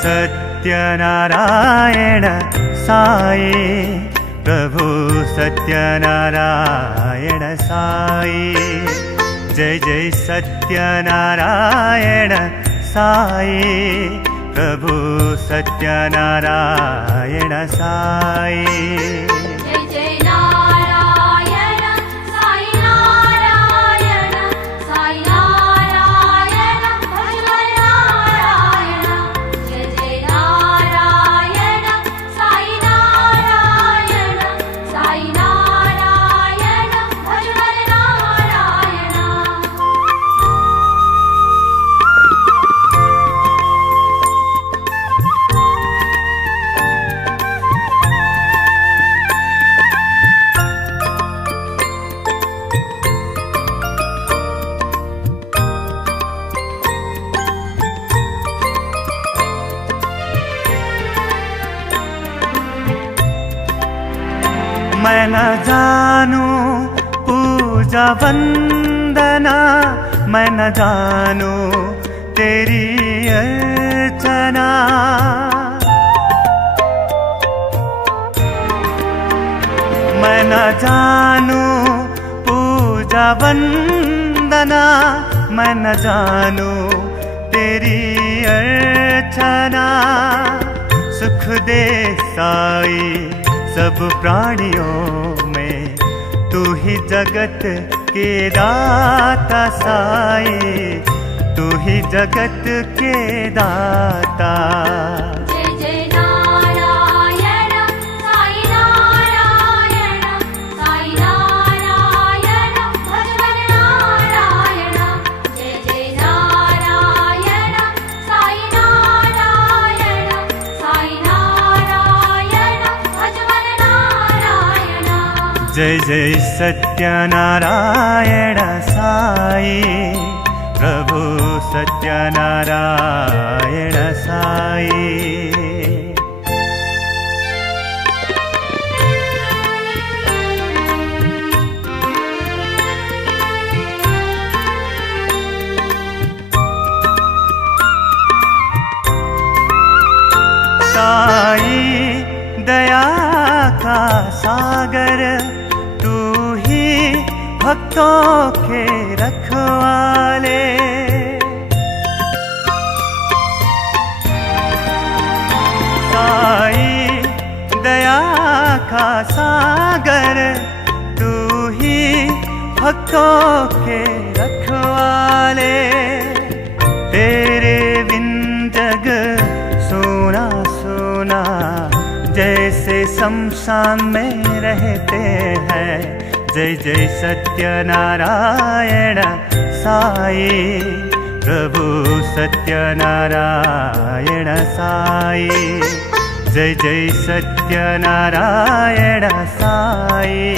सत्यनारायण साई, प्रभु सत्यनारायण साई। जय जय सत्यनारायण साई, प्रभु सत्यनारायण साई। मैं न जानू पूजा वंदना, मैं न जानू तेरी अर्चना। मैं न जानू पूजा वंदना, मैं न जानू तेरी अर्चना। सुख दे साई सब प्राणियों में, तू ही जगत के दाता साई, तू ही जगत के दाता। जय जय सत्यनारायण साई, प्रभु सत्यनारायण साई। साई दया का सागर, भक्तों के रखवाले। साई दया का सागर, तू ही भक्तों के रखवाले। तेरे बिन जग सोना सोना, जैसे शमशान में रहते हैं। जय जय सत्यनारायण साई, प्रभु सत्यनारायण साई। जय जय सत्यनारायण साई,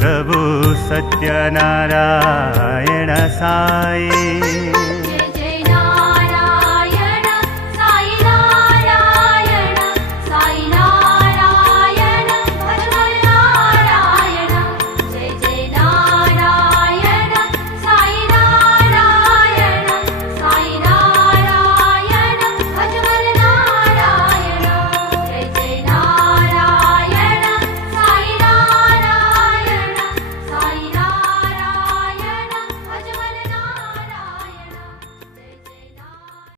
प्रभु सत्यनारायण साई।